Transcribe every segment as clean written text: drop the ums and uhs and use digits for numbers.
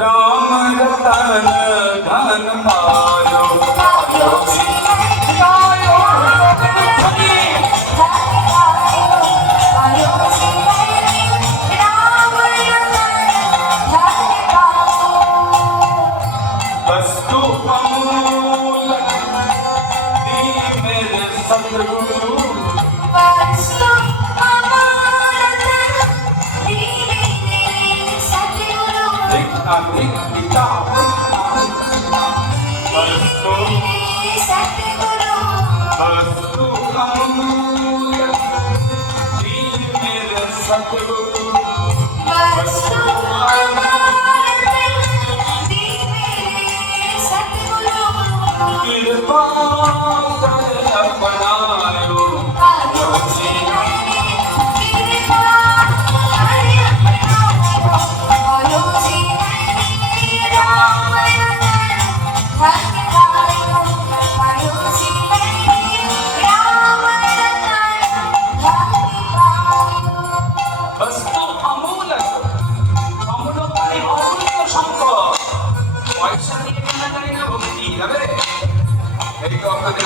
राम रतन धन पायो वस्तु अमूल दी मेरे सतगुरु पिता वस्तु अमूल दी मेरे सतगुरु कृपा कर अपनायो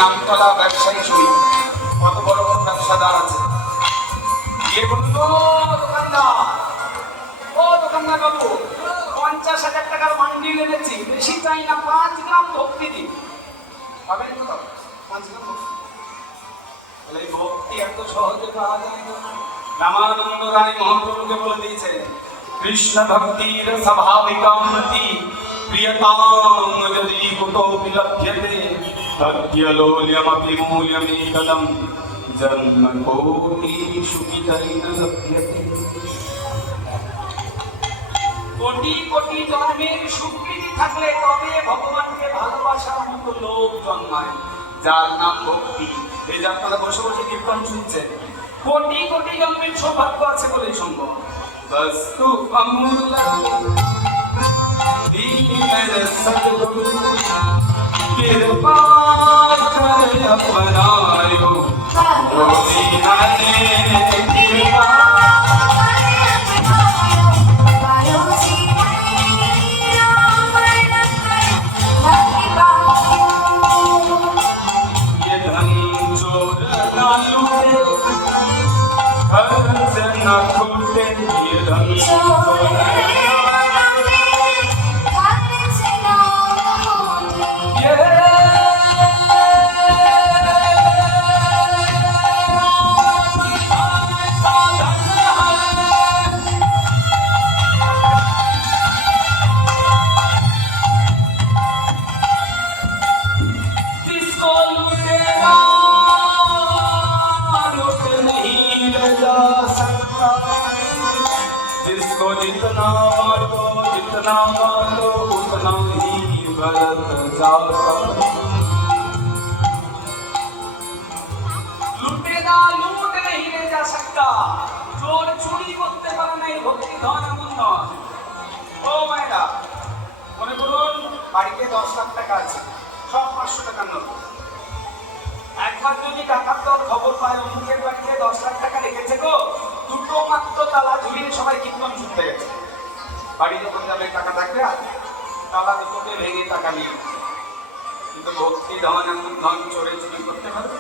নামতলা ব্যবসায়ী শুনি কত বড় বড় ব্যবসাদার আছে গিয়ে বললো দোকানদার বাবু 50,000 টাকার বান্ডিল এনেছি, বেশি চাই না, 5 গ্রাম ভক্তি দিন। পাবেন তো 5 গ্রাম ভক্তি? বলে এই ভক্তি এত সহজে পাওয়া যায় না। রামানন্দ রানী মহাপ্রভুকে বলে দিয়েছে কৃষ্ণ ভক্তির স্বাভাবিকামতি প্রিয়তাম যদি কুতোপি লভ্যতে तद्यलोल्यमपि मूल्यमेकदं जन्मकोटिषु कितैन लभ्यते। কোটি কোটি জন্মের সুকৃতি থাকলে তবে ভগবানকে ভালোবাসার মতো লোক জন্মায়, যার নাম ভক্তি। এই যে আপনারা বসে বসে কীর্তন শুনছেন, কোটি কোটি জন্মের সৌভাগ্য আছে বলেই সম্ভব। বস্তু অমূল্য दी मेरे सतगुरु कृपा कर अपनायो रोजी हरे कृपा ये धन चोर ना लूटे घर से न छूटे, ये धन चोर जिसको जितना बांटो उतना ही भरत जाता। लुटेरा लूट नहीं ले जा सकता, चोर चोरी করতে পারে না। এই ভক্তি ধন এমন নয়। ও মায়েরা মনে করুন বাড়িতে 10 লাখ টাকা আছে, সব 500 টাকার নোট। একবার যদি টাকার দর খবর পায় অমুকের বাড়িতে 10 লাখ টাকা রেখেছে গো, দুটো মাত্র তালা ঝুলিয়ে সবাই কীর্তন শুনতে গেছে। বাড়ি যখন যাবে টাকা থাকবে, তালা দুটোকে ভেঙে টাকা নিয়ে। কিন্তু ভক্তি ধন এমন ধন চোরে চুরি করতে পারবে।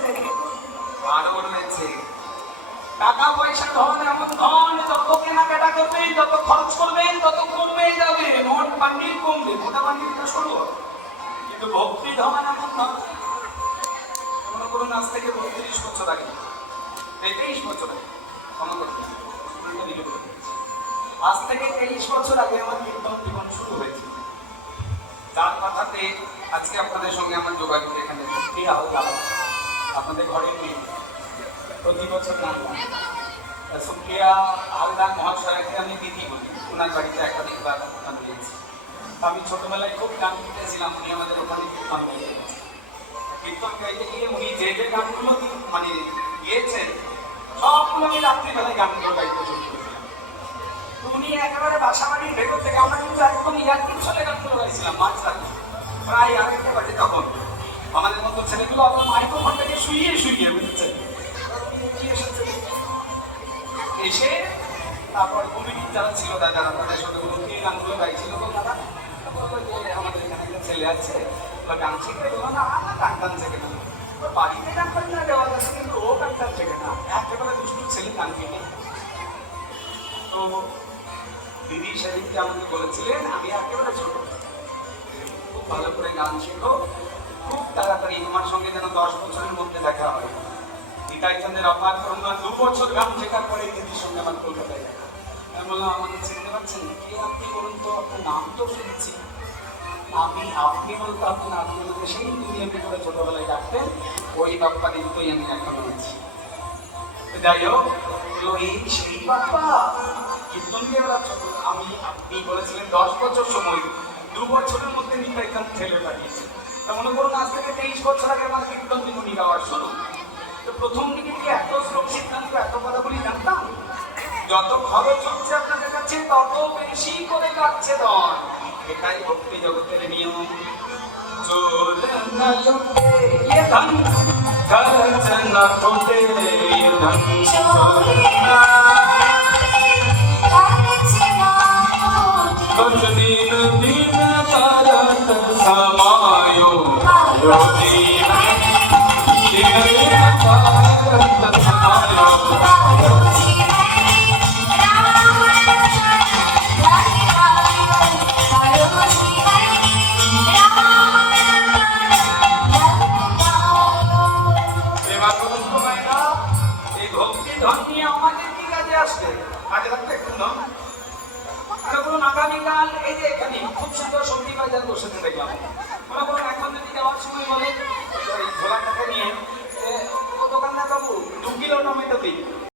আরো রয়েছে টাকা পয়সা ধন এমন ধন, যত কেনাকাটা করবেন, যত খরচ করবেন, তত কমে যাবে। নোট বান্ডিল কমবে, মোটা বান্ডিলটা সরু হবে। কিন্তু ভক্তি ধন এমন ধন, মনে করুন আজ থেকে 32 বছর আগে, 23 বছর আগে, আজ থেকে 23 বছর আগে আমার কীর্তন জীবন শুরু হয়েছে। যার কথাতে আজকে আপনাদের সঙ্গে আমার যোগাযোগ এখানে আপনাদের ঘরে নিয়ে প্রতি বছর গান সুপ্রিয়া হালদার মহাশয়কে আমি দিদি বলি, ওনার বাড়িতে একাধিকবার গান দিয়েছি। আমি ছোটবেলায় খুব গান শিখেছিলাম, উনি আমাদের ওখানে কীর্তন গাইতে কীর্তন গাইতে গিয়ে উনি যে যে গানগুলো মানে গিয়েছেন সবগুলো আমি রাত্রিবেলায় গানগুলো গাইতে শুরু করেছিলাম। উনি একেবারে বাসাবাড়ির ভেতর থেকে, আমরা কিন্তু একদম ইয়ারপুর চলে গানগুলো গাইছিলাম মাঝরাতে প্রায় 1:30 বাজে। তখন আমাদের মতো ছেলেগুলো আপনার মাইক্রোফোন থেকে শুইয়ে শুইয়ে বুঝছেন এসে তারপর কমিটির যারা ছিল দাদারা তাদের সাথে আছে বা গান শিখে বলো না গান টান শেখে না বাড়িতে গান করে না দেওয়া যাচ্ছে কিন্তু ও গান টান শেখে না একেবারে দুষ্টু ছেলে গান শিখে তো দিদি সেদিনকে আমাকে বলেছিলেন আমি একেবারে ছোট খুব ভালো করে গান শেখো খুব তাড়াতাড়ি তোমার সঙ্গে যেন 10 বছরের মধ্যে দেখা হয় নিতাই চাঁদের অপার করোনা 2 বছর গান শেখার পরে দিদির সঙ্গে আমার কলকাতায় দেখা আমি বললাম আমাকে চিনতে পারছেন কে আপনি বলুন তো আপনার নাম তো শুনেছি আপনি বলতে আপনি না আপনি বলতে সেই তুমি এমনি করে ছোটবেলায় ডাকতেন ওই বাপ্পা দিনকেই আমি এখনো আছি যাই হোক তো এই সেই বাপ্পা কীর্তনকে আমি আপনি বলেছিলেন 10 বছর সময় 2 বছরের মধ্যে নিতাই চাঁদ ঠেলে পাঠিয়েছে তা মনে করুন আজ থেকে 23 বছর আগে আমার কীর্তন বিনুনি গাওয়ার শুরু তো প্রথম দিকে কি এত শ্লোক সিদ্ধান্ত এত কথাগুলি জানতাম যত খরচ হচ্ছে আপনাদের কাছে তত বেশি করে কাটছে ধন এটাই ভক্তি জগতের নিয়ম চোর না লুটে ये धन खर्च ना खोटे ये धन चोर ना खर्च ना खोटे दिन दिन तरत समायो रोजी दिन दिन तरत समायो रोजी আগামীকাল এই যে এখানে খুব সুন্দর সঙ্গী বাজার বসে দেখলাম